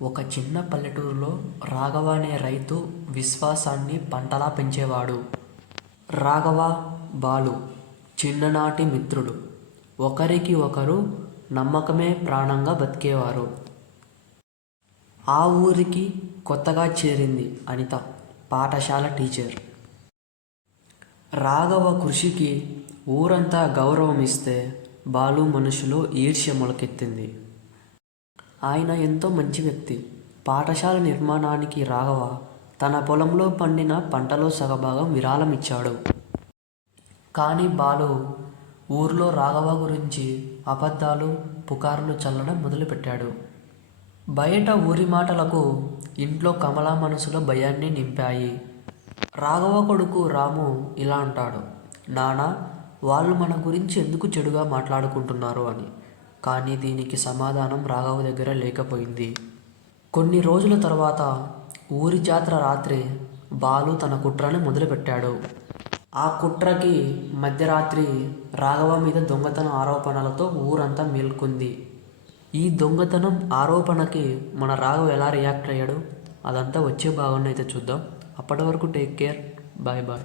ఒక చిన్న పల్లెటూరులో రాఘవ అనే రైతు విశ్వాసాన్ని పంటలా పెంచేవాడు. రాఘవ, బాలు చిన్ననాటి మిత్రులు. ఒకరికి ఒకరు నమ్మకమే ప్రాణంగా బతికేవారు. ఆ ఊరికి కొత్తగా చేరింది అనిత, పాఠశాల టీచర్. రాఘవ కృషికి ఊరంతా గౌరవం ఇస్తే బాలు మనసులో ఈర్ష్య మొలకెత్తింది. ఆయన ఎంతో మంచి వ్యక్తి. పాఠశాల నిర్మాణానికి రాఘవ తన పొలంలో పండిన పంటలో సగభాగం విరాళం ఇచ్చాడు. కానీ బాలు ఊర్లో రాఘవ గురించి అబద్ధాలు, పుకార్లు చల్లడం మొదలుపెట్టాడు. బయట ఊరి మాటలకు ఇంట్లో కమల మనసులో భయాన్ని నింపాయి. రాఘవ కొడుకు రాము ఇలా అంటాడు: నానా, వాళ్ళు మన గురించి ఎందుకు చెడుగా మాట్లాడుకుంటున్నారు అని. కానీ దీనికి సమాధానం రాఘవ దగ్గర లేకపోయింది. కొన్ని రోజుల తర్వాత ఊరి జాతర రాత్రి బాలు తన కుట్రని మొదలుపెట్టాడు. ఆ కుట్రకి మధ్యరాత్రి రాఘవ మీద దొంగతనం ఆరోపణలతో ఊరంతా మేల్కొంది. ఈ దొంగతనం ఆరోపణకి మన రాఘవ ఎలా రియాక్ట్ అయ్యాడు, అదంతా వచ్చే భాగంలో అయితే చూద్దాం. అప్పటి వరకు టేక్ కేర్. Bye bye.